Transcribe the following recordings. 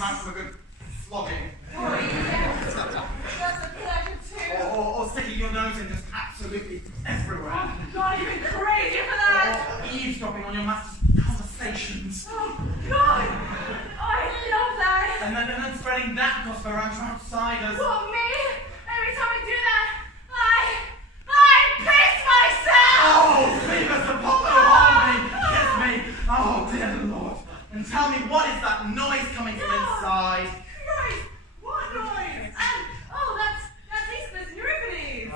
That's a good flogging. Oh, yes. That's a pleasure too. Or sticking your nose in just absolutely everywhere. Oh, God, you've been crazy for that. Or eavesdropping on your master's conversations. Oh, God. I love that. And then spreading that gospel around to outsiders. What, me? Every time I do that, I piss myself! Oh, Phoebus Apollo, hold me, kiss me. Oh, dear Lord. And tell me, what is that noise coming from inside? Christ, what noise? That's Aeschylus and Euripides.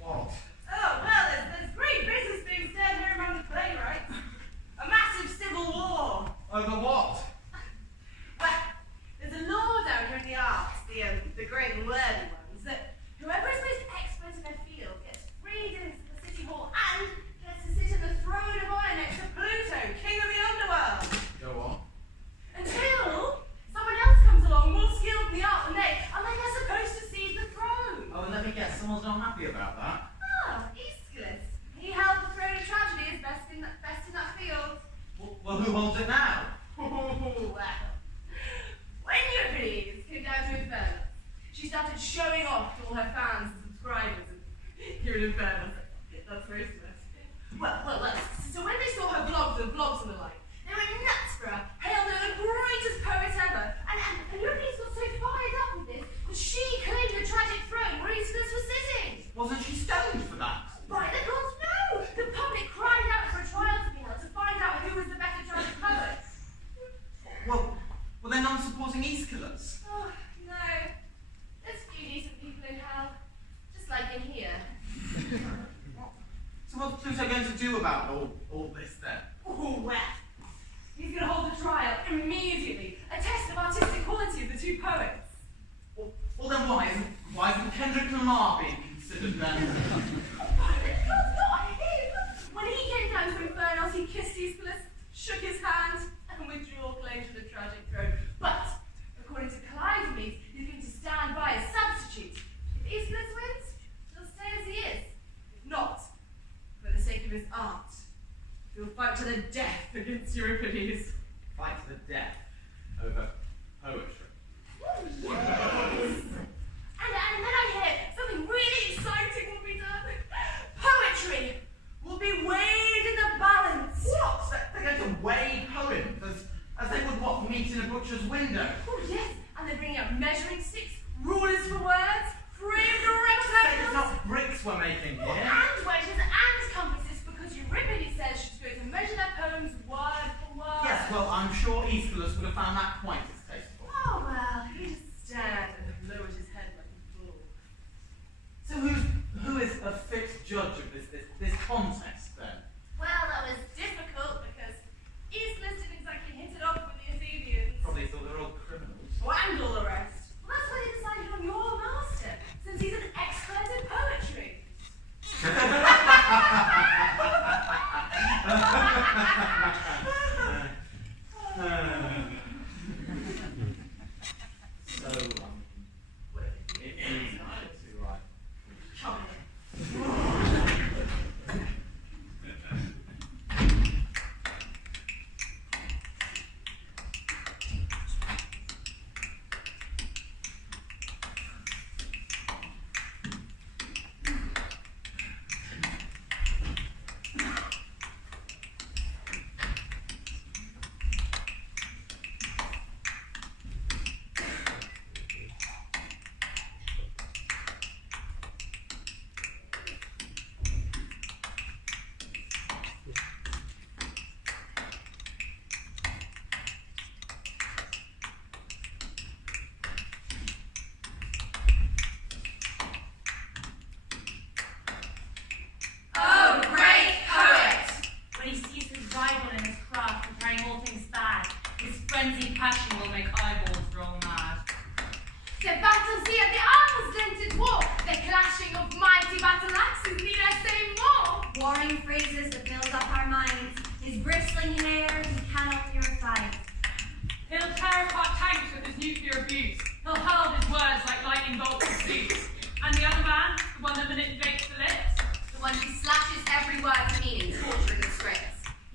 What? Oh, well, there's great business being said here among the playwrights. A massive civil war. Over what? Well, there's a law down here in the arts, the great and worthy ones, that whoever is most expert in their field gets freed into the city hall and gets to sit in the throne of honor next to Pluto, king of the underworld. Go on. Until someone else comes along more skilled in the art than they, and then they're supposed to seize the throne. Oh, let me guess, someone's not happy about that. Ah, Aeschylus. He held the throne of tragedy as best in that field. Well, who holds it now? Oh, well. When Euripides came down to Inferno, she started showing off to all her fans and subscribers. And here in Inferno, that's very sweet. Well, so when they saw her vlogs and the like, they went nuts for her, hailed her the greatest poet ever, and Euripides got so fired up with this that she claimed the tragic throne where Aeschylus was sitting. Wasn't she stoned for that? By the gods, no! The public cried out for a trial to be held to find out who was the better tragic poet. Well, they're not supporting Aeschylus. Oh, no. There's a few decent people in hell. Just like in here. So what's Pluto going to do about all this then? Oh, well. He's going to hold a trial immediately. A test of artistic quality of the two poets. Well then why isn't Kendrick Lamar being considered then? Not him! When he came down to Infernos, he kissed Aeschylus, shook his hand, and withdrew all claim to the tragic throne. But, according to Clytemnestra, he's going to stand by as substitute. If Aeschylus wins, he'll stay as he is. If not, for the sake of his art, he'll fight to the death against Euripides. Fight to the death over poetry. Yes! And then I hear something really exciting will be done. Poetry will be weighed in the balance. What? They're going to weigh poems as they would what, meet in a butcher's window? Oh, yes. And they're bringing out measuring sticks, rulers for words, framed rectangles. It's not bricks we're making here. And wedges and compasses, because Euripides says she's going to measure their poems word for word. Yes, well, I'm sure Aeschylus would have found that quite distasteful. Oh, well, he just stared and lowered his head like a fool. So who is a fit judge of this contest then? Well, that was difficult because Aeschylus didn't exactly hit it off with the Athenians. Probably thought they were all criminals. Oh, and all the rest. Well, that's why they decided on your master, since he's an expert in poetry.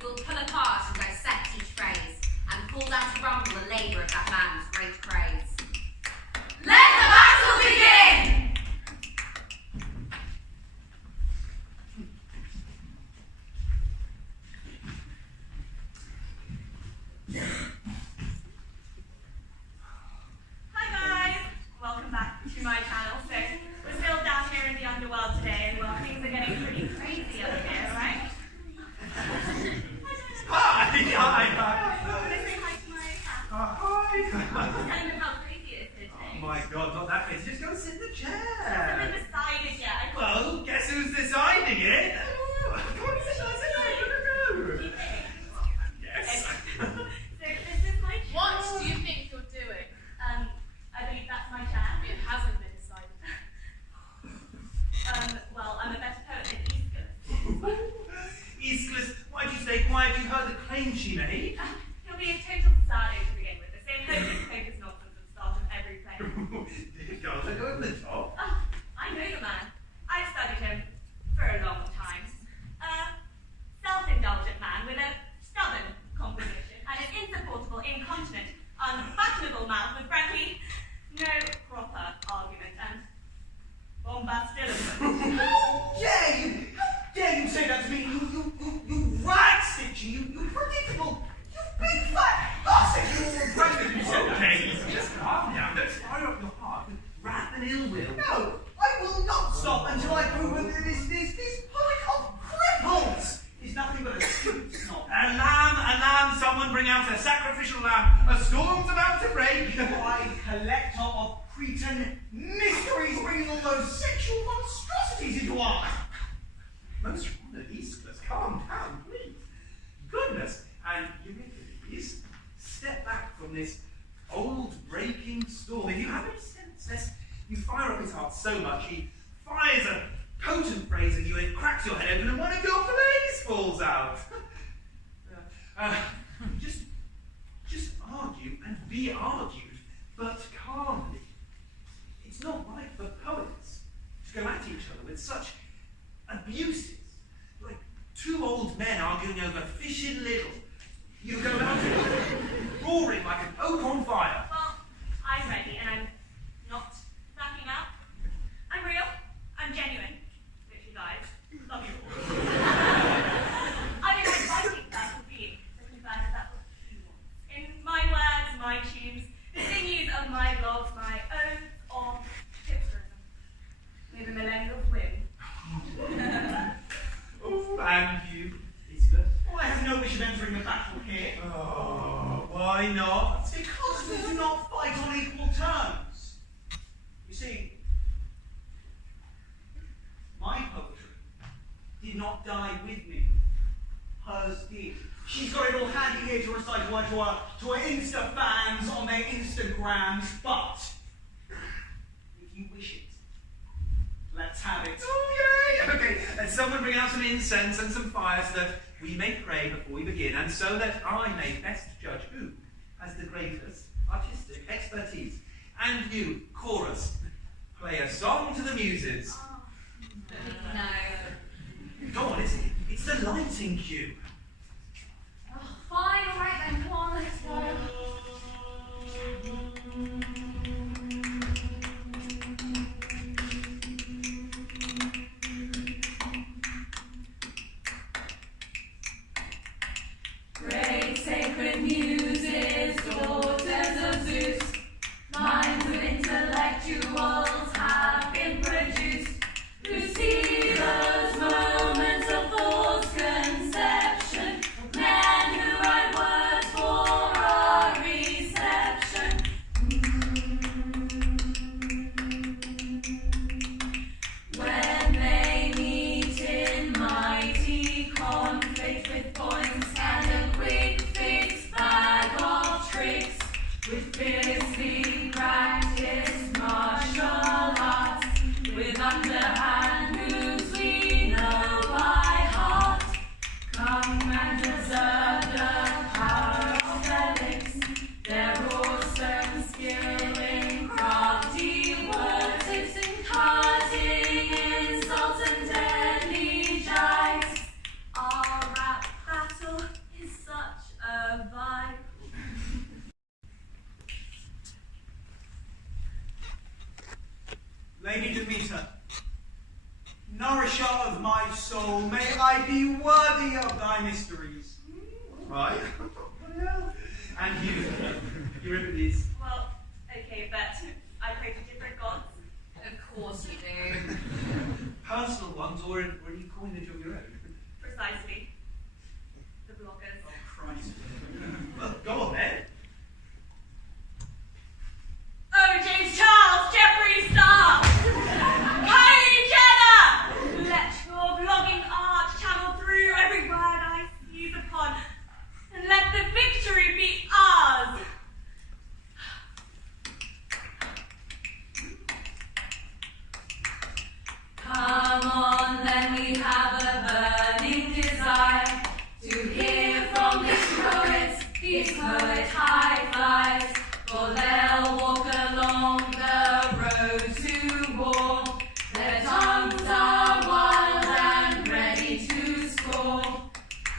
You'll pull apart and dissect each phrase, and pull down to rumble a late favour of that man's great praise. Let the battle begin! Hi guys! Welcome back to my channel. So, we're still down here in the underworld today, and well, things are getting pretty crazy up here, right? Hi! Can I say hi to my cat? Hi! Tell him how crazy it is here today. Oh my god, not that crazy. Just go and sit in the I chair. haven't decided yet. Well, guess who's deciding it? Come on, sit down, Do you go. think? Yes. So, this is my chair. What do you think you're doing? I believe that's my chair. It hasn't been decided. Well, I'm a better poet than Eastgirl. Aeschylus, why did you stay quiet? You heard the claim she made. He'll be a total sardine to begin with. The same hocus-pocus nonsense at the start of every play. Go over the top. Oh, I know the man. I've studied him for a long time. Self-indulgent man with a stubborn composition and an insupportable, incontinent, unfashionable mouth with frankly no proper argument and bombastilism. How dare you say that to me? You rag-stitching, you predictable, you big fat gossip! Okay, just calm down. Let's fire up your heart with wrath and ill will. No, I will not stop until I prove that this poet of cripples is nothing but a stupid snob. A lamb, someone bring out a sacrificial lamb. A storm's about to break. Why, collector of Cretan mysteries, bringing all those sexual monstrosities into art. Most honoured Aeschylus, calm down, please. Goodness, and Euripides, step back from this old breaking storm. If you have any sense, lest you fire up his heart so much, he fires a potent phrase at you, it cracks your head open, and one of your plays falls out. Just argue and be argued, but calmly. It's not right for poets to go at each other with such abuses, like two old men arguing over fish in little. You go about it roaring like an oak on fire. Well, I'm ready and I'm not backing up. I'm real. I'm genuine. Literally guys. Love you all. I'm inviting that will be to converse that what he wants. In my words, my tunes, the sinews of my blogs, my oaths of hipsterism. With a millennial whim. Oh, and you, Aeschylus? Well, I have no wish of entering the battle here. Oh, why not? It's because we do not fight on equal terms. You see, my poetry did not die with me. Hers did. She's got it all handy here to recite to her Insta fans on their Instagrams, but if you wish it, let's have it. Oh, yay! Okay, let someone bring out some incense and some fire so that we may pray before we begin, and so that I may best judge who has the greatest artistic expertise. And you, chorus, play a song to the muses. No. Go on, it's the lighting cue. Oh, fine, alright then, come on, let's go. Great sacred muses, daughters of Zeus, minds of intellectuals have been produced, who see those moments of false conception, men who write words for our reception. When they meet in mighty conflict with points and a quick fix bag of tricks, with fiercely practiced martial arts, with underhand moves we know by heart. Come and observe the power of their lips, their awesome skill in crafty words, in cutting insults and deadly jibes. Our rap battle is such a vibe. Lady Demeter, nourisher of my soul, may I be worthy of thy mysteries. Right? And you, Euripides. Well, okay, but I pray to different gods. Of course you do. Personal ones, or are you coinage of your own? Precisely. The blockers. Oh, Christ. Well, go on then. Oh, James Charles, Jeffrey Star! Kylie Jenner! Let your blogging art channel through every word I seize upon, and let the victory be ours! Come on, then we have a burning desire to hear from these poet high flies, for they'll walk along the road to war. Their tongues are wild and ready to score.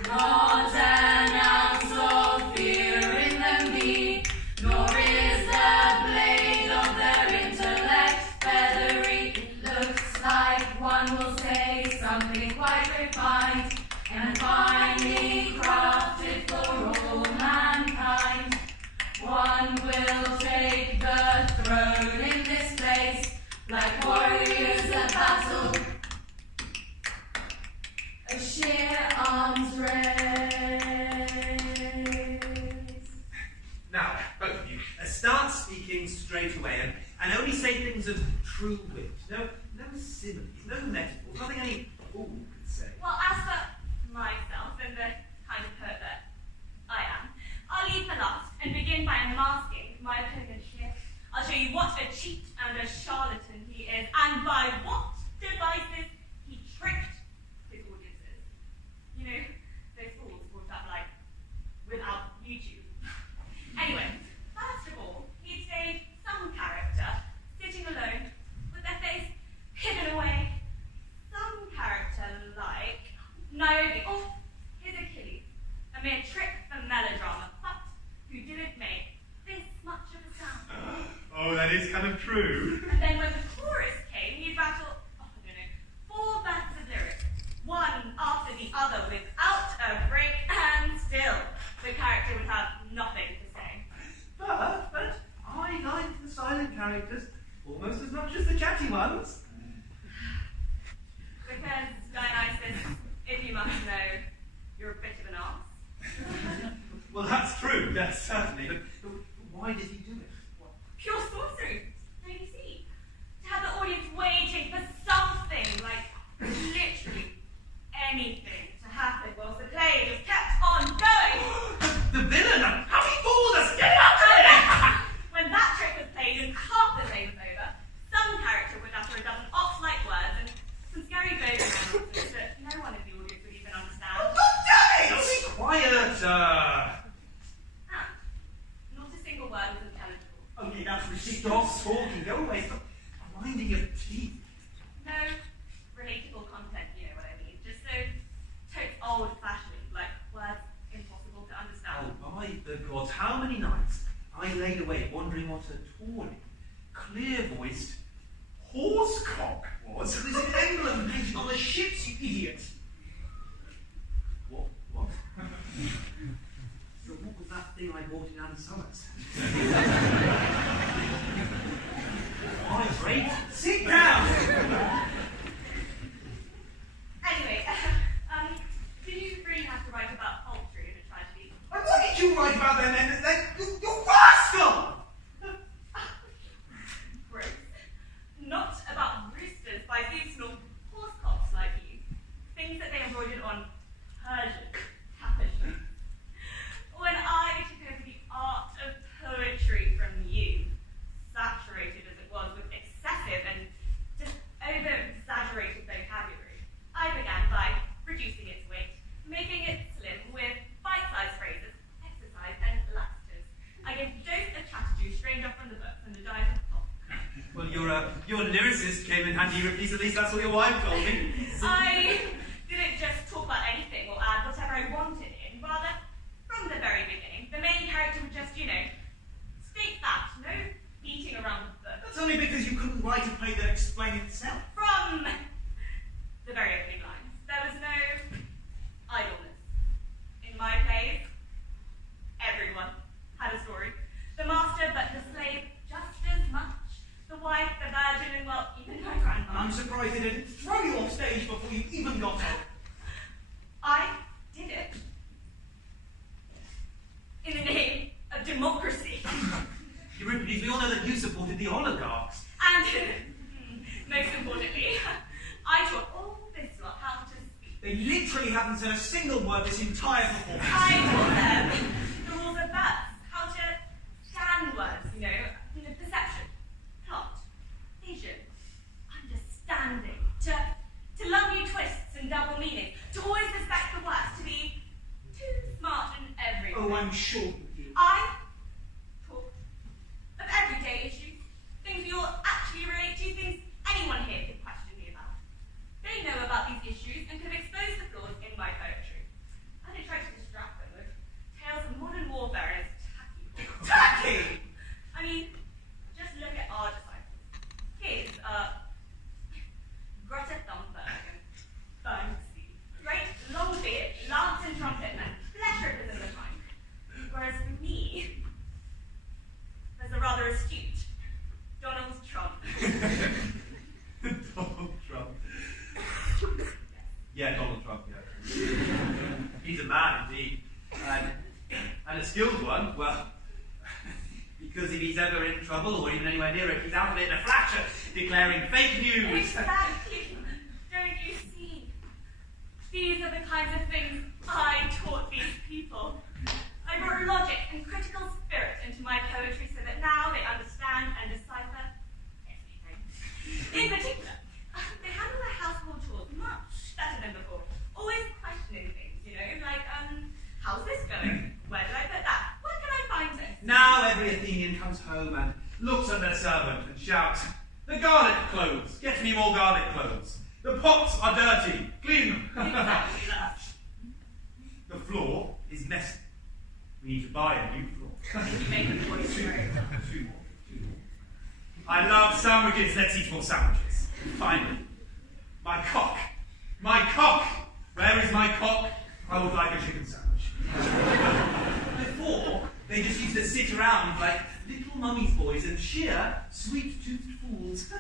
Not an ounce of fear in them be, nor is the blade of their intellect feathery. It looks like one will say something quite refined and finely crafted for all mankind. One will take the throne in this place, like warriors at battle, a sheer arms race. Now, both of you, start speaking straight away and only say things of true wit. No similes, no metaphors, nothing any fool could say. Well, as for myself and the kind of poet that I am, I'll leave for last and begin by unmasking my opponent here. I'll show you what a cheat and a charlatan he is, and by what devices he tricked his audiences. You know, those fools brought up like without YouTube. Anyway, first of all, he stayed some character sitting alone with their face hidden away. Some character like Niobe or his Achilles, a mere trick for melodrama, but who didn't make this much of a sound. Oh, that is kind of true. And then when the chorus came, he'd rattle, 4 verses of lyrics, one after the other without a break, and still the character would have nothing to say. But I like the silent characters almost as much as the chatty ones. Because, Dionysus, if you must know, you're a bit of an arse. Well, that's true, that's certainly. But why did he do it? What? Pure sorcery, don't you see? To have the audience waiting for something, like literally anything to happen whilst the play just kept on going. The villain! How he fooled us! Get out of here! When that trick was played and half the play was over, some character would utter a dozen ox-like words and some scary vocal nonsense that no one in the audience would even understand. Oh, God damn it! Be quieter! Not a single word was intelligible. Okay, that's ridiculous. Stop talking. Go away. Stop grinding your teeth. No relatable content, you know what I mean. Just so totes old-fashioned, like words impossible to understand. Oh, by the gods, how many nights I laid awake wondering what a tawny, clear-voiced horsecock was. There's an emblem painted on the ships, you idiot. What? So what was that thing I bought in Anne Summers? My great. Sit down! Anyway, did you really have to write about poultry in a tragedy? And what did you write about them then? You rascal! Gross. Not about roosters by seasonal horse-cocks like you. Things that they embroidered on Persian tapestry. When I took over the art of poetry from you, saturated as it was with excessive and just over-exaggerated vocabulary, I began by reducing its weight, making it slim with bite-sized phrases, exercise, and laxatives. I gave dose of strategy straight off from the books and the diet of pop. Well, your lyricist came in handy, Euripides. At least that's what your wife told me. I didn't just talk about anything or add whatever I wanted in. Rather, from the very beginning, the main character would just, state that. No beating around the bush. That's only because you couldn't write a play that explained had a story. The master, but the slave just as much. The wife, the virgin, and well, even my grandma. I'm surprised they didn't throw you off stage before you even got up. I did it. In the name of democracy. Euripides, we all know that you supported the oligarchs. And, most importantly, I taught all this lot how to speak. They literally haven't said a single word this entire performance. I taught them the rules of verse, how to scan words, perception, plot, vision, understanding, to love new twists and double meanings, to always respect the worst, to be too smart in everything. Oh, I'm sure you do. I talk of everyday issues, things we all actually relate to, things anyone here could question me about. They know about these issues and could expose the flaws in my poetry. I didn't try to distract them with tales of modern warfare and tacky. Tacky! I mean, just look at our disciples. His Greta Thunberg and Banksy. Great long beard, lance and trumpet men, flesh rippers in the time. Whereas for me, there's a rather astute Donald Trump. Donald Trump. Yeah, Donald Trump, yeah. He's a man indeed. And a skilled one, well, because if he's ever in trouble or even anywhere near it, he's out of it in a flash, declaring fake news. Exactly. Don't you see? These are the kinds of things I taught these people. I brought logic and critical spirit into my poetry so that now they understand and decipher everything. In particular, they handle their household chores much better than before. Always questioning things, like, how's this going? Where did I put that? Where can I find it? Now every Athenian comes home and looks at their servant and shouts, "The garlic clothes! Get me more garlic clothes! The pots are dirty! Clean them!" Exactly that. The floor is messy. We need to buy a new floor. You make the voice Two right. more. I love sandwiches. Let's eat more sandwiches. Finally. My cock. My cock! Where is my cock? I would like a chicken sandwich. Before, they just used to sit around like little mummy's boys and sheer sweet-toothed fools.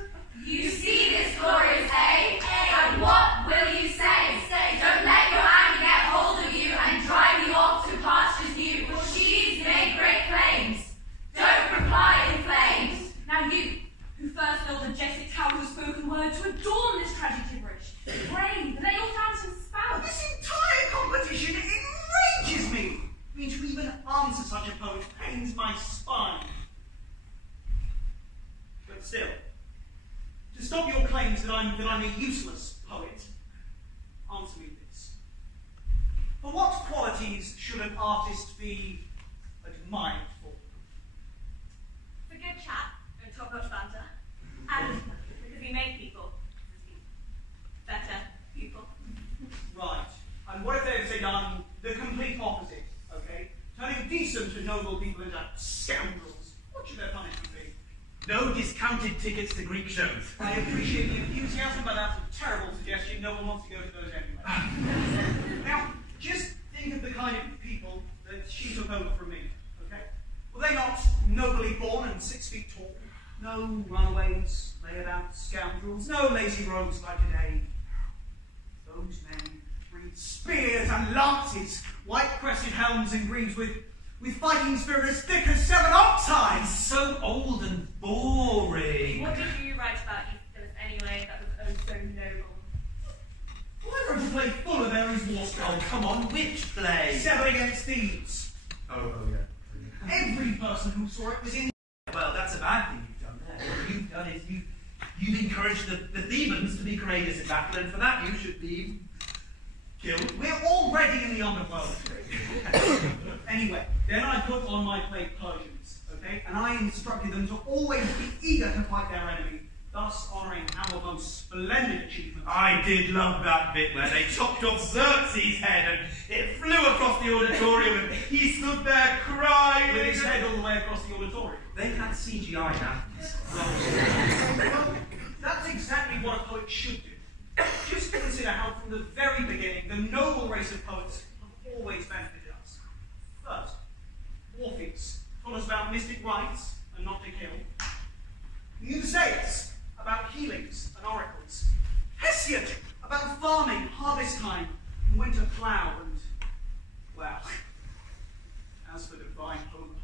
You see this glorious day, and what will you say? Don't let your anger get hold of you and drive you off to pastures new, for she's made great claims. Don't reply in flames. Now you, who first built a majestic tower of spoken word to adorn this tragic gibberish, brave, and let your phantom spout. This entire competition enrages me. I mean, to even answer such a poet pains my spine. But still, to stop your claims that I'm a useless poet, answer me this. For what qualities should an artist be admired for? It's a good chat and top-notch banter. And because we make people better people. Right. And what if they've done the complete opposite, okay? Turning decent and noble people into scoundrels. What should their punishment be? No discounted tickets to Greek shows. I appreciate the enthusiasm, but that's a terrible suggestion. No one wants to go to those anyway. Now, just think of the kind of people that she took over from me, okay? Were they not nobly born and 6 feet tall? No runaways, layabout scoundrels, no lazy rogues like today. Those men breathe spears and lances, white-crested helms and greaves with fighting spirit as thick as 7 ox hides. So old and boring. What did you write about Aeschylus anyway that was oh so noble? I wrote a play full of Ares war spells. Oh, come on, which play? 7 Against Thebes. Oh, yeah. Every person who saw it was in. Well, that's a bad thing you've done there. What you've done is you've encouraged the Thebans to be courageous in battle, and for that you should be killed. We're already in the underworld. Anyway, then I put on my play Persians, okay? And I instructed them to always be eager to fight their enemy, thus honouring our most splendid achievement. I did love that bit where they chopped off Xerxes' head and it flew across the auditorium and he stood there crying With his head all the way across the auditorium. They had CGI now. Well, that's exactly what a poet should do. Just consider how from the very beginning the noble race of poets have always benefited us. First, Orpheus, about mystic rites and not to kill. Museus about healings and oracles. Hesiod about farming, harvest time, and winter plough, and, well, as for divine Homer,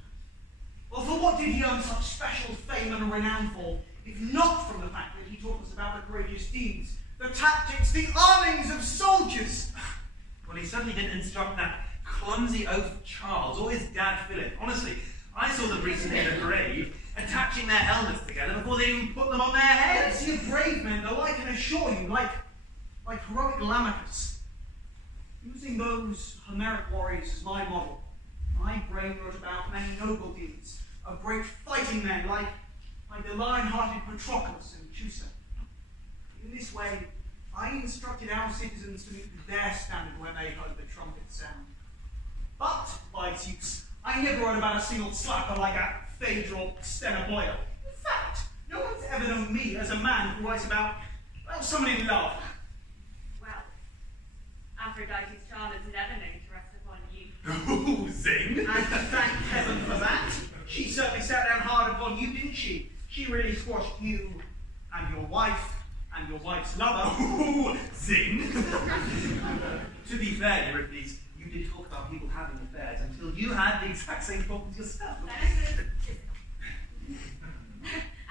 well, for what did he earn such special fame and renown for, if not from the fact that he taught us about the courageous deeds, the tactics, the armings of soldiers? Well, he certainly didn't instruct that clumsy oaf Charles or his dad Philip. Honestly, I saw them recently in a grave attaching their helmets together before they even put them on their heads. See, brave men, though, I can assure you, like heroic Lamachus. Using those Homeric warriors as my model, my brain wrote about many noble deeds of great fighting men like the lion-hearted Patroclus and Chusa. In this way, I instructed our citizens to meet their standard when they heard the trumpet sound. But, by Zeus, I never wrote about a single slapper like a Phaedra or Stena Boyle. In fact, no one's ever known me as a man who writes about, well, someone in love. Well, Aphrodite's charm is never known to rest upon you. Ooh, zing! And thank heaven for that. She certainly sat down hard upon you, didn't she? She really squashed you and your wife and your wife's lover. Ooh, zing! To be fair, Euripides, you did talk about people having affairs until you had the exact same problems yourself.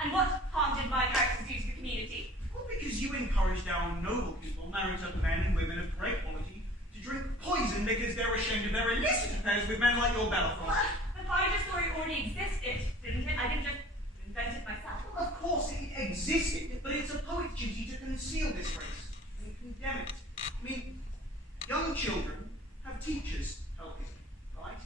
And what harm did my characters do to the community? Well, because you encouraged our noble people, married to men and women of great quality, to drink poison because they're ashamed of their illicit affairs with men like your Bellerophon. Well, the Phaedra story already existed, didn't it? I didn't just invent it myself. Well, of course it existed, but it's a poet's duty to conceal this race and condemn it. I mean, young children have teachers helping them, right?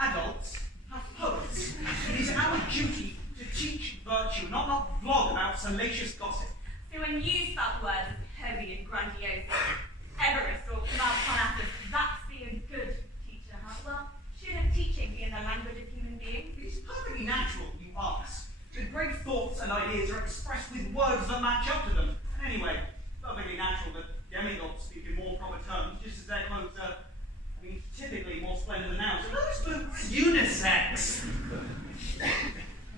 Adults have poets. It is our duty to teach virtue, not vlog about salacious gossip. So when you spout words as heavy and grandiose, Everest or Malconatus, that's being a good teacher, huh? Well, shouldn't teaching be in the language of human beings? It is perfectly natural, you ask. The great thoughts and ideas are expressed with words that match up to them. And anyway, perfectly natural that demigods speak in more proper terms, just as their clothes are, typically more splendid than ours. So those boots... Unisex!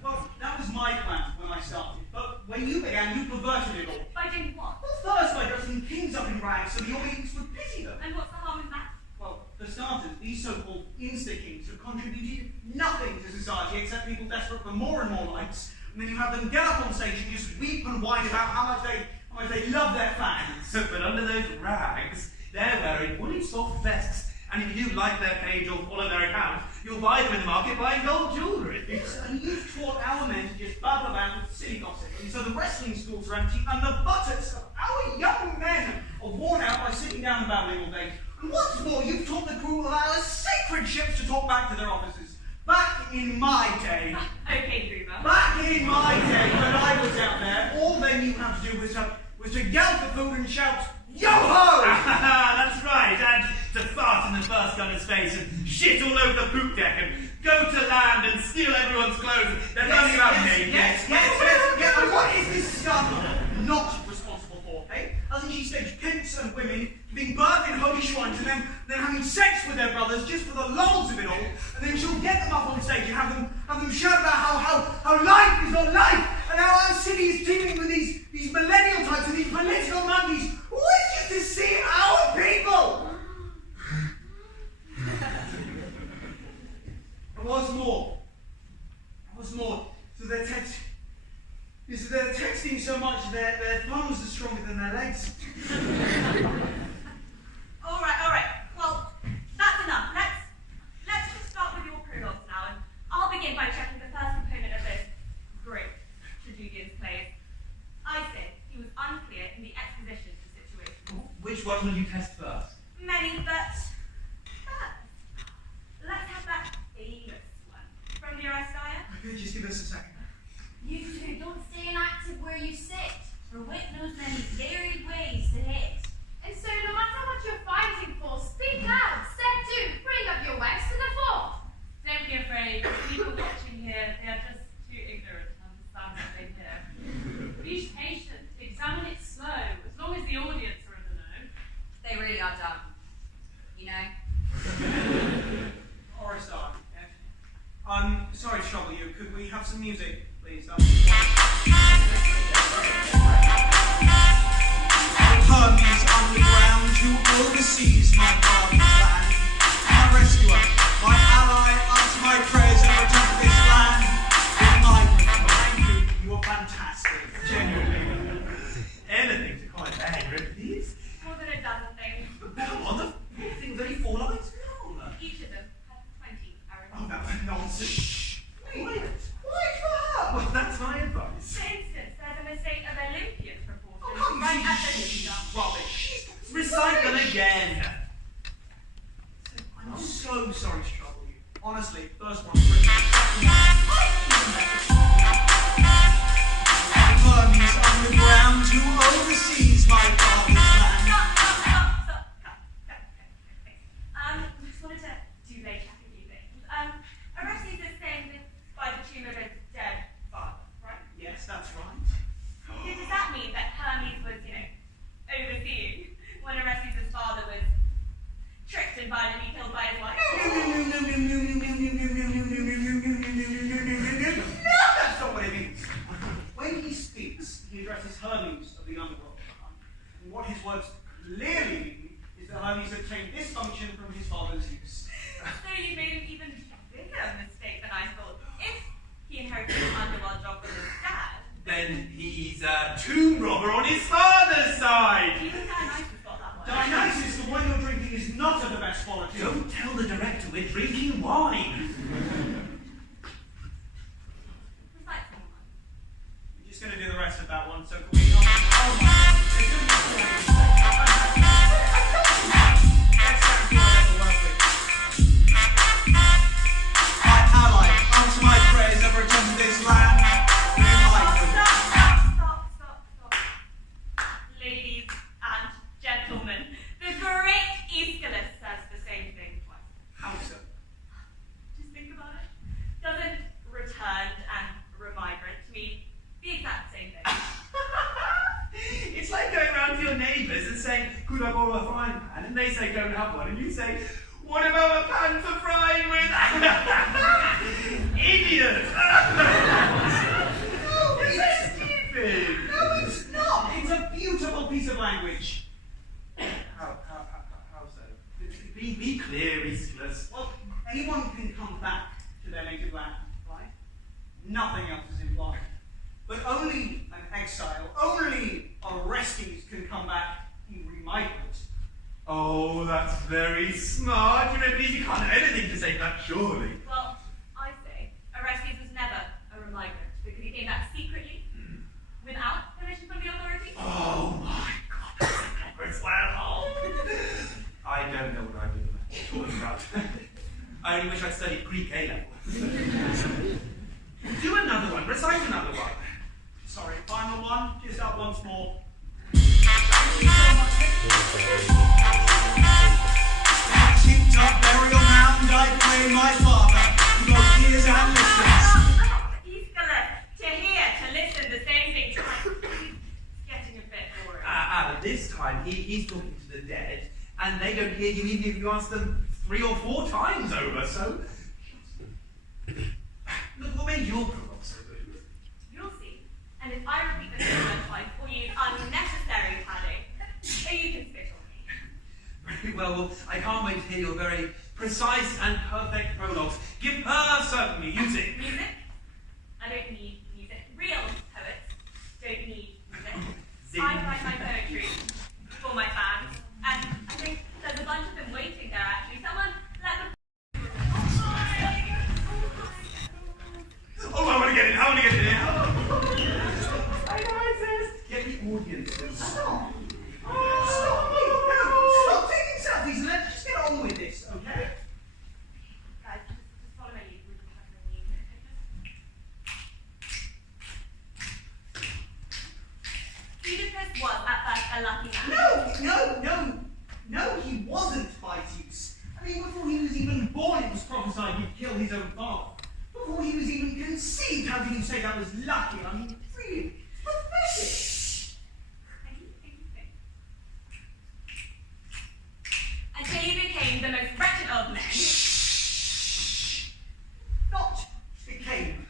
Well, that was my plan when I started, but when you began, you perverted it all. By doing what? Well, first by dressing kings up in rags so the audience would pity them. And what's the harm in that? Well, for starters, these so-called insta-kings have contributed nothing to society except people desperate for more and more likes, and then you have them get up on stage and just weep and whine about how much they love their fans. But under those rags, they're wearing woolly soft vests. And if you do like their page or follow their account, you'll buy them in the market buying gold jewellery. And you've taught our men to just babble about with silly gossip, and so the wrestling schools are empty, and the buttocks of our young men are worn out by sitting down and babbling all day. And what's more, you've taught the crew of our sacred ships to talk back to their officers. Back in my day. Okay, Dreamer. Back in my day, when I was out there, all they knew how to do was to yell for food and shout, "Yo-ho!" That's right, and to fart in the first gunner's face and shit all over the poop deck and go to land and steal everyone's clothes. They're learning about naked. Yes. And what is this scum not responsible for, eh? Hasn't she staged pimps and women giving birth in holy shrines and then having sex with their brothers just for the lulz of it all, and then she'll get them up on stage and have them shout about how life is not life, and how our city is teeming with these millennial types and these political monkeys who wish to see our people. And what's more, so they're texting so much their thumbs are stronger than their legs. All right. Well, that's enough. Let's just start with your prologues now, and I'll begin by checking the first component of this great tragedian's plays. I said he was unclear in the exposition of the situation. Which one will you test first? Many, but first, let's have that famous one from the Aristophanes. Okay, just give us a second. You two don't stay inactive where you sit, for wit knows many varied ways to hit. And so no matter what you're fighting for, speak out, step two, bring up your wax to the fore. Don't be afraid. People watching here, they are just too ignorant to understand what they hear. Be patient, examine it slow, as long as the audience are in the know. They really are dumb, you know? Aristophanes, Could we have some music, please? Hermes underground, who oversees my father's land. My rescuer, my ally, answer my prayers and return to this land. Thank you, you were fantastic, genuinely. Anything to call it Henry, please. More than a dozen things. Come on, the things only 4 lines long. Each of them has 20 arrows. Oh, that was nonsense. Shh. Quiet. Quiet for her. Well, that's my advice. For instance, there's a mistake of Olympian proportions Oh, come right on. at the start. Rubbish. Recite them again. I'm so sorry to trouble you. Honestly, first one's written. Hermes underground, who oversees my father's land. Stop. Just wanted to delay check a few things. Orestes is saying this by the tomb of his dead father, right? Yes, that's right. Does that mean that Hermes was, overseeing when Orestes' father was tricked and violently killed by his wife? No, that's not what it means. When he speaks, he addresses Hermes of the underworld. And what his words clearly mean is that Hermes obtained this function from his father's use. So you made an even bigger mistake than I thought. If he inherited an underworld job from his dad, Then he's a tomb robber on his father's side. even Dionysus got that one. Dionysus, the wine you're drinking is not of the best quality. Don't tell the director we're drinking wine. Recite someone. We're just going to do the rest of that one, so can we... Oh my... My ally, answer my prayers and return to this land. Stop. Ladies and gentlemen, the great Aeschylus says the same thing twice. How so? Just think about it. Doesn't returned and remigrant mean the exact same thing? It's like going around to your neighbours and saying, could I borrow a frying pan? And they say, don't have one. And you say, what about a pan for frying with? Idiot! No, It's so stupid. No, it's not. It's a beautiful piece of language. How so? Be clear, Aeschylus. Well, anyone can come back to their native land, right? Nothing else is implied. But only an exile, only Orestes can come back in remigrant. Oh, that's very smart. You can't have anything to say that, surely. Well, I say Orestes was never a remigrant because he came back secretly, without permission from the authorities. Oh my God, that's a proper swell. I don't know what I'm talking about. I only wish I'd studied Greek A-level. Do another one. Recite another one. Sorry, final one. Just up once more. Tipped up burial mound, I pray my father, who both hears and listens. Stop, Aeschylus. To hear, to listen, the same thing twice. It's getting a bit boring. But this time he's talking to the dead, and they don't hear you even if you ask them 3 or 4 times over, so... Look, what made your prologue so good? You'll see. And if I repeat this word twice or use unnecessary padding, then you can spit on me. Very well, I can't wait to hear your very precise and perfect prologues. Give her certainly music. Music? I don't need music. Real poets don't need music. Zing. I write my poetry for my fans, and I think there's a bunch of them waiting there actually. Someone let the... Oh, I want to get in. I know it says. Get the audiences. Stop! Stop taking selfies and let's just get on with this, okay? Guys, just follow my lead. We can have no need. Oedipus was at first a lucky man. No, he wasn't, Theseus. I mean, before he was even born, it was prophesied he'd kill his own father. Before he was even conceived, how can you say that was lucky? I mean, really, pathetic. Until you became the most wretched of men. Not became.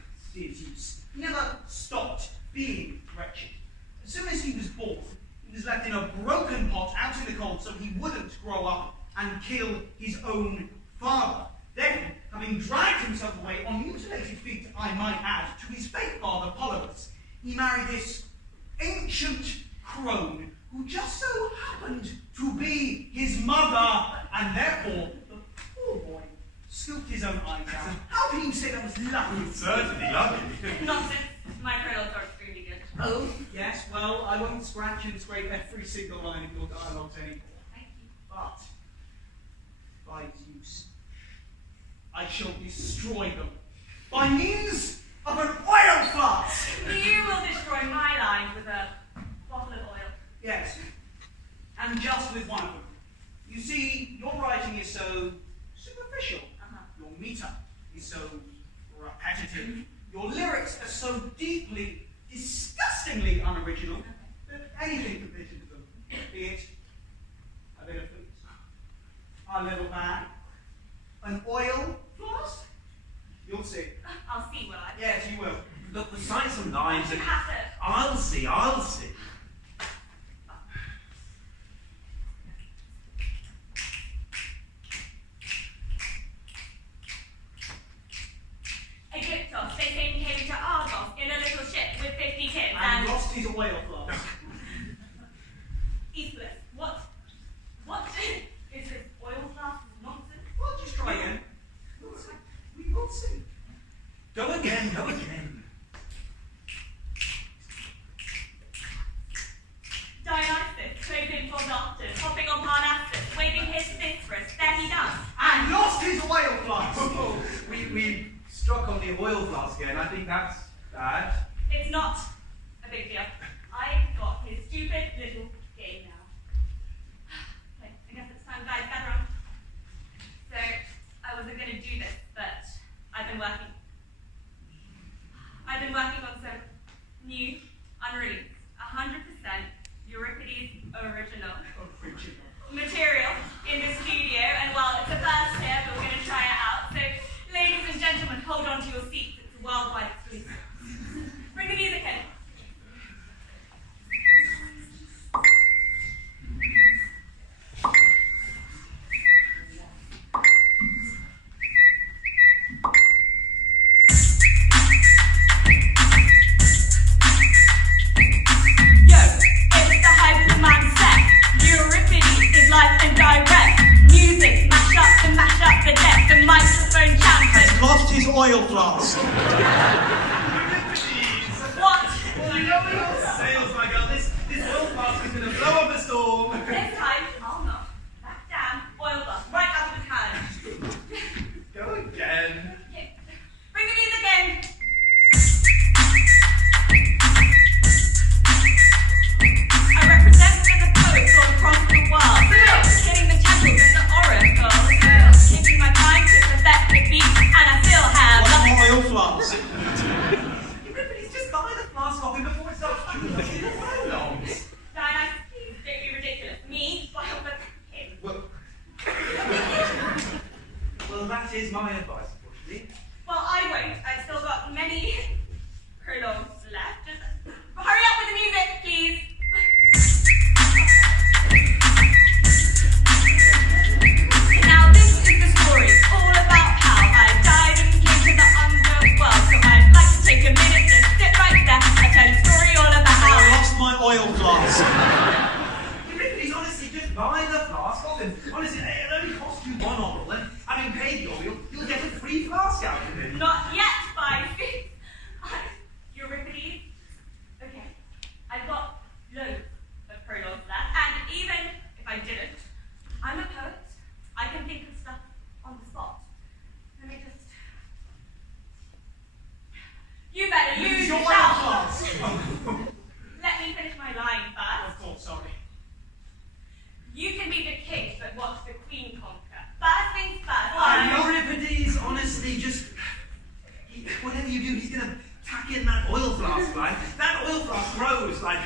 and kill his own father. Then, having dragged himself away on mutilated feet, I might add, to his fake father, Polybus, he married this ancient crone who just so happened to be his mother, and therefore the poor boy scooped his own eyes out. How can you say that was lucky? Certainly lucky. Nonsense. My prologues are extremely good. Oh, yes, well, I won't scratch and scrape every single line of your dialogues anymore. Thank you. But, by Zeus, I shall destroy them by means of an oil flask. You will destroy my lines with a bottle of oil. Yes, and just with one of them. You see, your writing is so superficial. Your meter is so repetitive. Your lyrics are so deeply, disgustingly unoriginal that anything can fit into them. Be it a bit of food, a little bag, an oil flask. You'll see. I'll see what I... Yes, you will. Look, recite some lines You and have to... I'll see. Egyptos, they came to Argos in a little ship with 50 kids And lost his oil flask. Eastward. What is this oil flask nonsense? Well, just try again. We will see. Go again. Dionysus, clothed in full doctors, hopping on Parnassus, waving his fist for us. There he does. And lost his oil flask. We struck on the oil flask again. I think that's bad. It's not a big deal. I've got his stupid little game now. Okay, I guess it's time, guys, gather on. So, I wasn't going to do this, but I've been working on some new, unreleased, 100% Euripides original material in the studio, and while it's a first here, but we're going to try it out. So, ladies and gentlemen, hold on to your seats. It's a worldwide exclusive. Bring the music in. Oil flask. What? Well, you know your sails, my girl. This oil flask is going to blow up a storm. This time, I'll knock that damn oil flask right out of his hand. Go again. Okay. Bring the music in. I represent for the poets all across the world, getting the temples and the oracles, taking my time to perfect the beat, and I still have. Oil flask. Euripides, just buy the flask off him before it starts chewing up in the prologues. Diana, please don't be ridiculous. Me, spoil for him. Well, that is my advice, unfortunately. Well, I won't. I've still got many prologues left. Just hurry up with the music, please. Now this is the story, all about how I died and came to the underworld. So I'd like to take a minute to sit right there. I tell the story all about how I lost my oil flask. Euripides, honestly, just buy the flask off him. Honestly, it'll only cost you one oil, and having paid the oil, you'll get a free flask out of him. Not yet, by Euripides. Okay, I've got loads of prologues left, and even if I didn't, I'm a poet. I can think of stuff on the spot. Let me just... You better use your your oil shout. flask. Let me finish my line first. Of course, sorry. You can be the king, but watch the queen conquer. First things first. Euripides, honestly, just... whatever you do, he's going to tack in that oil flask, right? That oil flask grows like...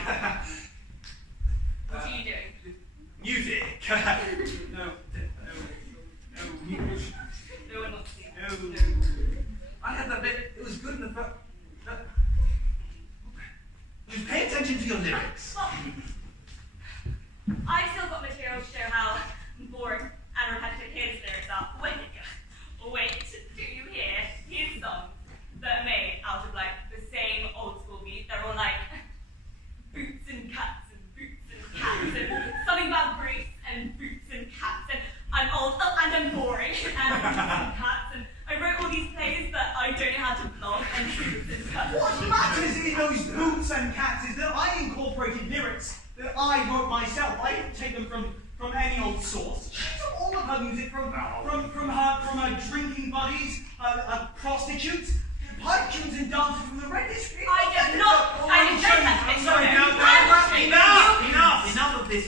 What are you doing? Music. No. No one wants to see that. No. I had that bit, it was good in the first... Just pay attention to your lyrics. Well, I've still got material to show how boring and Prostitutes, pipe tunes and dances from the registry. I did not. Sorry, enough of this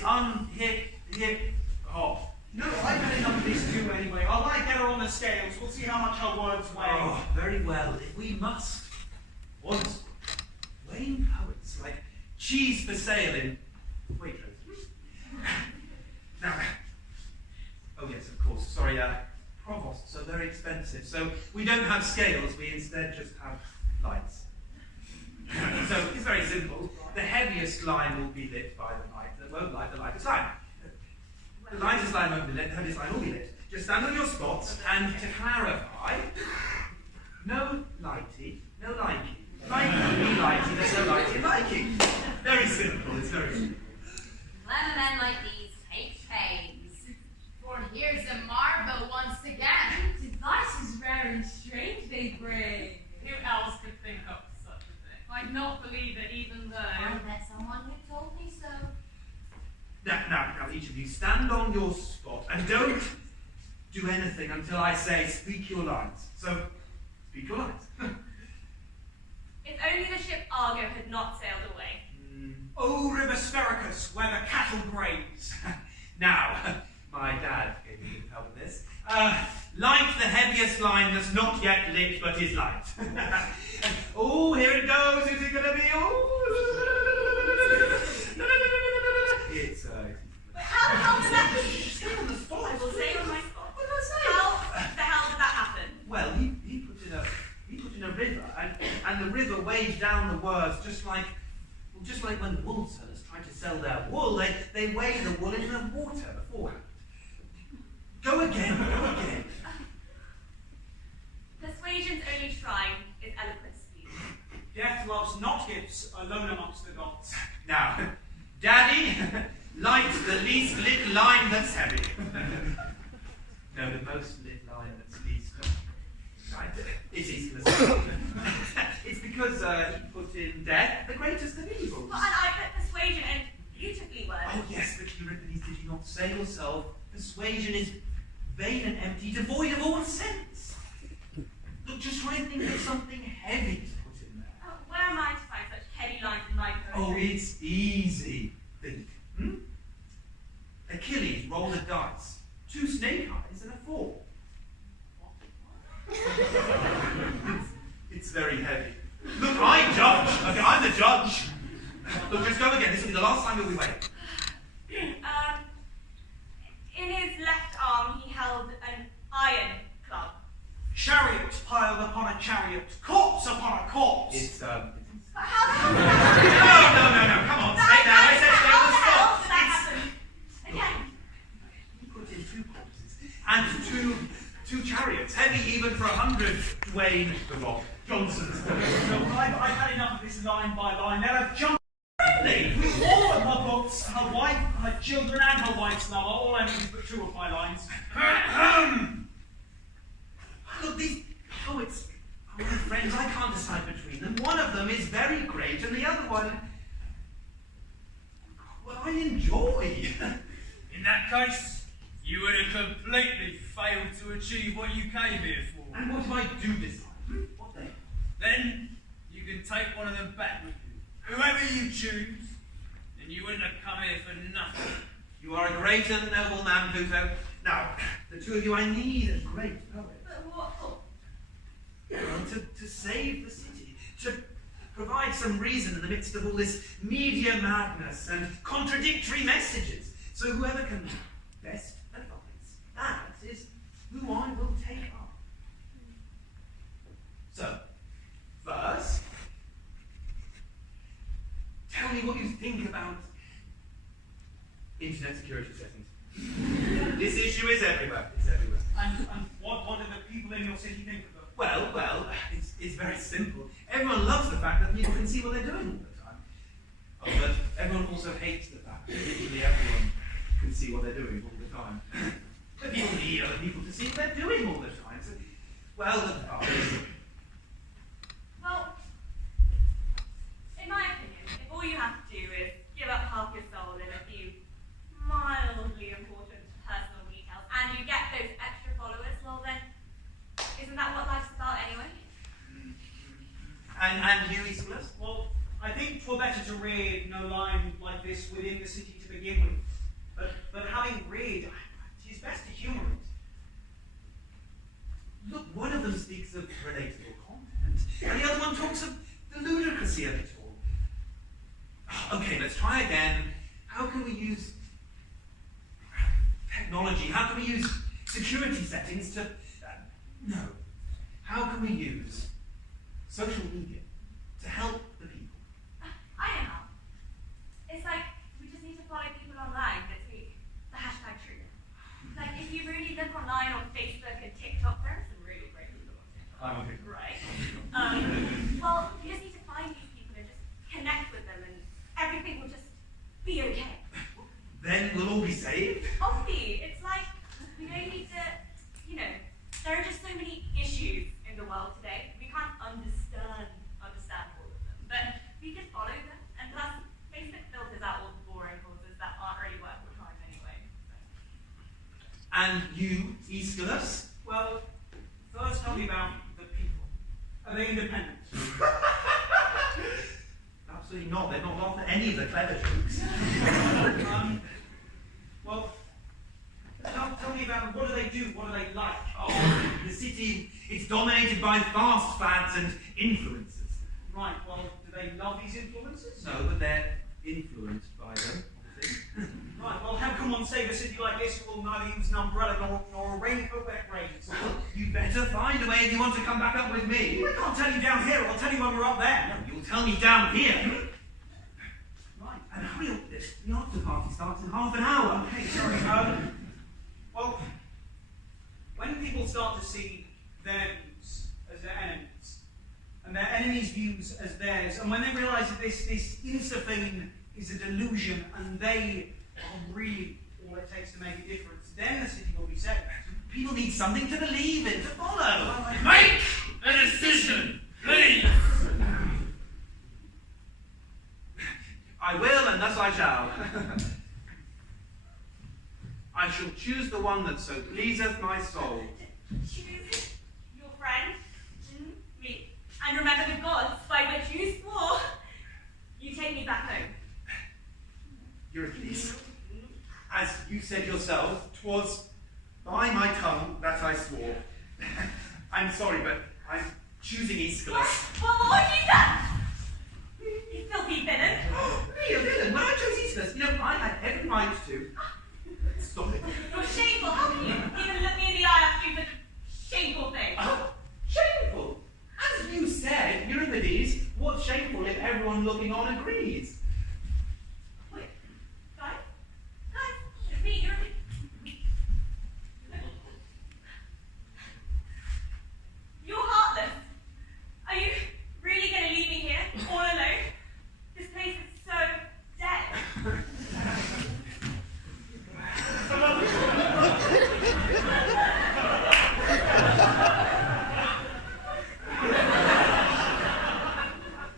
hip hop. No, I've had enough of this too anyway. I'll get her on the scales. We'll see how much her words weigh. Oh, very well. If we must, once weighing poets like cheese for sale in Waitrose. Now, oh yes, of course. Sorry, provosts are very expensive, so we don't have scales. We instead just have lights. So it's very simple. The heaviest line will be lit by the light that won't light the lightest line. The lightest line won't be lit, the heaviest line will be lit. Just stand on your spots, and to clarify, no lighty, no liking. Liking will be lighty, there's no lighty liking. Very simple, it's very simple. Clever men like these take pains. For here's a marvel once again. Devices rare and strange they bring. Who else could think of such a thing? I'd not believe it even though. I met someone who told me so. Now, each of you, stand on your spot and don't do anything until I say speak your lines. So, speak your lines. If only the ship Argo had not sailed away. Oh, River Sphericus, where the cattle graze. Now, my dad gave me good help with this. Light the heaviest line that's not yet lit but is light. Oh, here it goes. Is it going to be? It's How did that? Stay on the spot. I will stay on my spot. What did I say? How the hell did that happen? Well, he put in a river, and the river weighed down the words just like when wool sellers try to sell their wool. They weigh the wool in the water beforehand. Go again. Persuasion's only shrine is eloquent speech. Death loves not gifts, alone amongst the gods. Now, Daddy, light the least lit line that's heavy. No, the most lit line that's least. It's easy to say. It's because he put in death, the greatest of evils. Well, and I put persuasion in beautifully worded. Oh yes, but Euripides, did you not say yourself, persuasion is vain and empty, devoid of all sense? Look, just try and think of something heavy to put in there. Oh, where am I to find such heavy lines in my poetry? Oh, it's easy. Think. Achilles rolled a dice. 2 snake eyes and a 4. It's very heavy. Look, I judge. Okay, I'm the judge. Look, just go again. This will be the last time you'll be waiting. In his left arm, he held an iron club. Chariot piled upon a chariot, corpse upon a corpse. It's But how the hell did that No, come on, stay down. I said stay on the How spot. did that happen? Again. He put in 2 corpses and two chariots, heavy even for 100 Dwayne the Rock Johnsons. No, I've had enough of this line by line. Now I've jumped Really? with all of her books, her wife, her children, and her wife's lover. All I need is but 2 of my lines. Look, these poets are my friends. I can't decide between them. One of them is very great, and the other one, well, I enjoy. In that case, you would have completely failed to achieve what you came here for. And what do I do decide? What then? Then you can take one of them back with you. Whoever you choose, then you wouldn't have come here for nothing. You are a great and noble man, Pluto. Now, the 2 of you, I need a great poet. But what for? To save the city, to provide some reason in the midst of all this media madness and contradictory messages. So whoever can best advise, that is who I will take up. So, first, tell me what you think about internet security settings. This issue is everywhere. It's everywhere. And what do the people in your city think of them? Well, it's very simple. Everyone loves the fact that people can see what they're doing all the time. Oh, but everyone also hates the fact that literally everyone can see what they're doing all the time. But people need other people to see what they're doing all the time. So, well, Well, in my opinion, if all you have to do is give up half your soul in a few mildly important personal details, and you get those extra followers, well then, isn't that what life's And you, Aeschylus? Well, I think 'twere better to rear no line like this within the city to begin with. But having reared, 'tis best to humour it. Look, one of them speaks of relatable content, and the other one talks of the ludicrousy of it all. Okay, let's try again. How can we use technology? How can we use security settings to... no. How can we use social media to help the people? I know how. It's like we just need to follow people online that tweet the hashtag truth. Like if you really look online on Facebook and TikTok, there are some really great people on TikTok. I'm okay. Right. Well, you just need to find these people and just connect with them, and everything will just be okay. Then we'll all be saved? Obviously, it's like we don't need to, there are just so many issues in the world today. We can't understand all of them, but we can follow them. And plus, Facebook filters out all the boring causes that aren't really worth the time anyway. And you, Aeschylus? Well, first tell me about the people. Are they independent? Absolutely not. They're not laughing at any of the clever jokes. Well, tell me about them. What do they do? What are they like? Oh, the city is dominated by fast fads and influencers. Right, well, do they love these influencers? No, but they're influenced by them, obviously. Right, well, how can one save a city like this who will neither use an umbrella nor a rain for wet rains? Well, you better find a way if you want to come back up with me. I can't tell you down here, I'll tell you when we're up there. No, you'll tell me down here. Right. And hurry up with this. The after party starts in half an hour. Okay, sorry. Well, when people start to see their views as their enemies, and their enemies' views as theirs, and when they realise that this Insta thing is a delusion, and they are really all it takes to make a difference, then the city will be saved. People need something to believe in, to follow. Make a decision, please. I will, and thus I shall. I shall choose the one that so pleaseth my soul. Choose your friend, me, and remember the gods by which you swore. You take me back home. Eurycles, as you said yourself, 'twas by my tongue that I swore. I'm sorry, but I'm choosing Aeschylus. What have you done? You filthy villain. Me, a villain? When I chose Aeschylus, I had every right to. Stop it. You're shameful. How can you even look me in the eye after you've done a shameful thing? Oh, shameful? As you said, Euripides, what's shameful if everyone looking on agrees? Wait, guys? It's me, Euripides. You're heartless. Are you really going to leave me here, all alone? This place is so dead.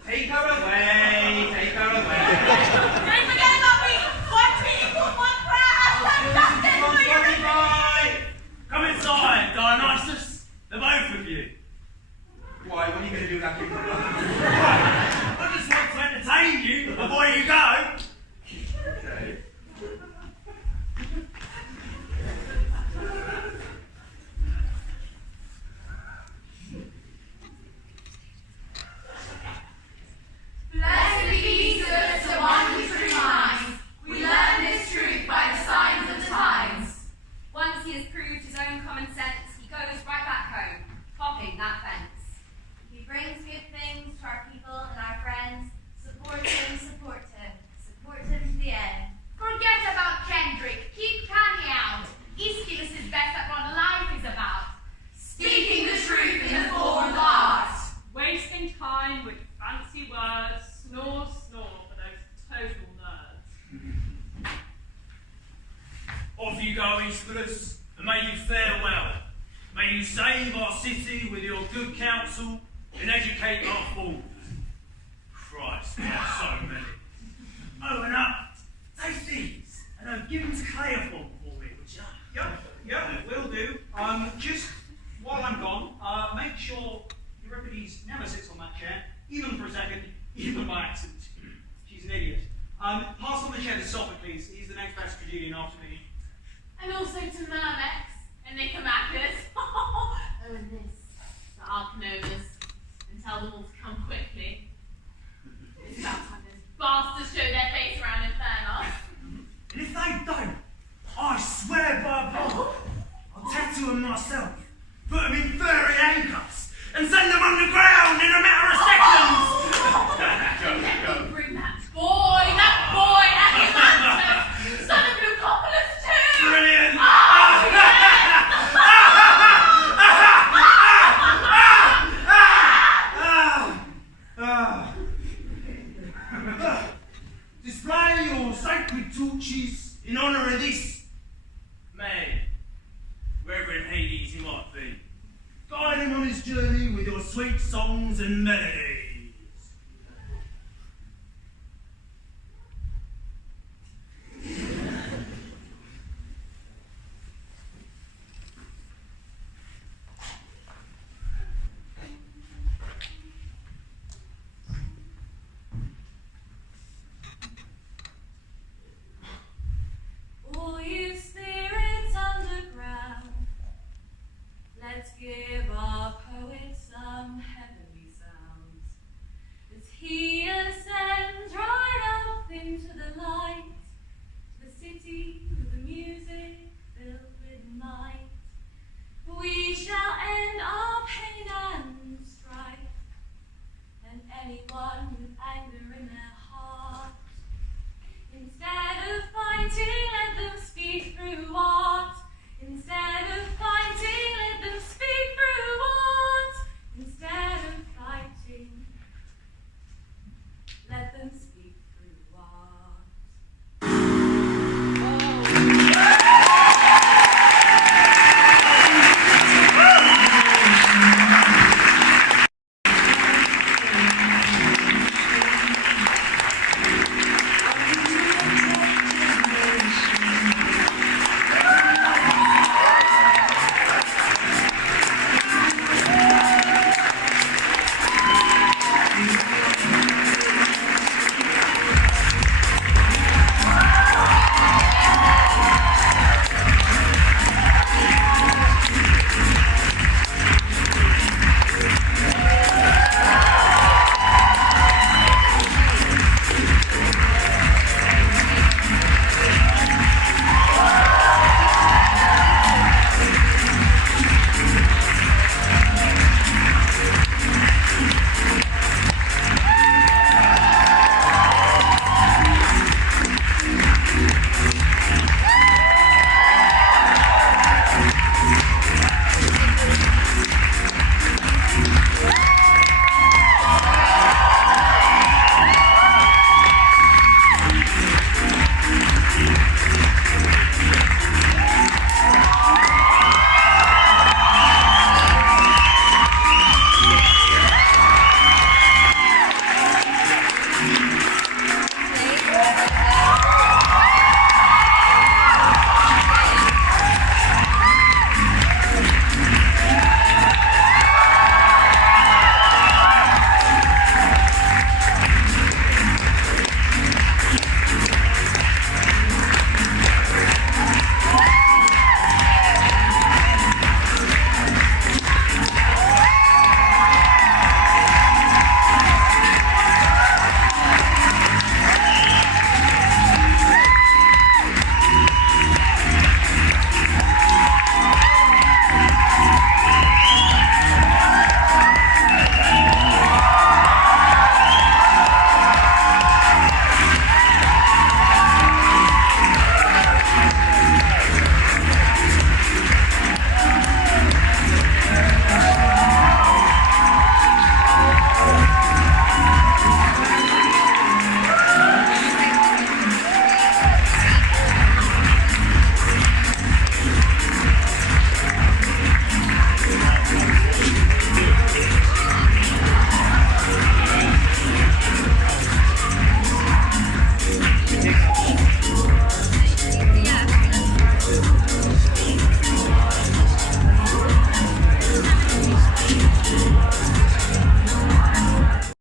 Take her away, take her away. Don't forget about me. 1 people, 1 prayer. Hashtag justice for Euripides. Come inside, Dionysus. The both of you. Why, what are you going to do with that big brother? I just want to entertain you before you go. Okay. Blessed be the one whose true minds. We learn this truth by the signs of the times. Once he has proved his own common sense, he goes right back home, topping that fence. He brings good things to our people and our friends. Support him, support him, support him to the end. Forget about Kendrick, keep Kanye out. Aeschylus is best at what life is about. Speaking the truth in the form of art. Wasting time with fancy words, snore for those total nerds. Off you go, Aeschylus, and may you fare well. May you save our city with your good counsel and educate our fools. Christ, there are so many. Oh, and take these, and give them to Cleophon for me, would you? Yeah, will do. Just while I'm gone, make sure Euripides Pretty's never sits on that chair, even for a second, even by accident. She's an idiot. Pass on the chair to Sophocles. He's the next best tragedian after me. And also to Myrmex and Nicomachus. Oh, and this, the Arcanovus, and tell them all to come quickly. It's about time those bastards show their face around Inferno. And if they don't, I swear by God, I'll tattoo them myself, put them in furry handcuffs, and send them underground in a matter of seconds. Let me bring that boy, that son of Lucopolis too. Brilliant. Oh, Display your sacred torches in honour of this man, wherever in Hades he might be. Guide him on his journey with your sweet songs and melodies.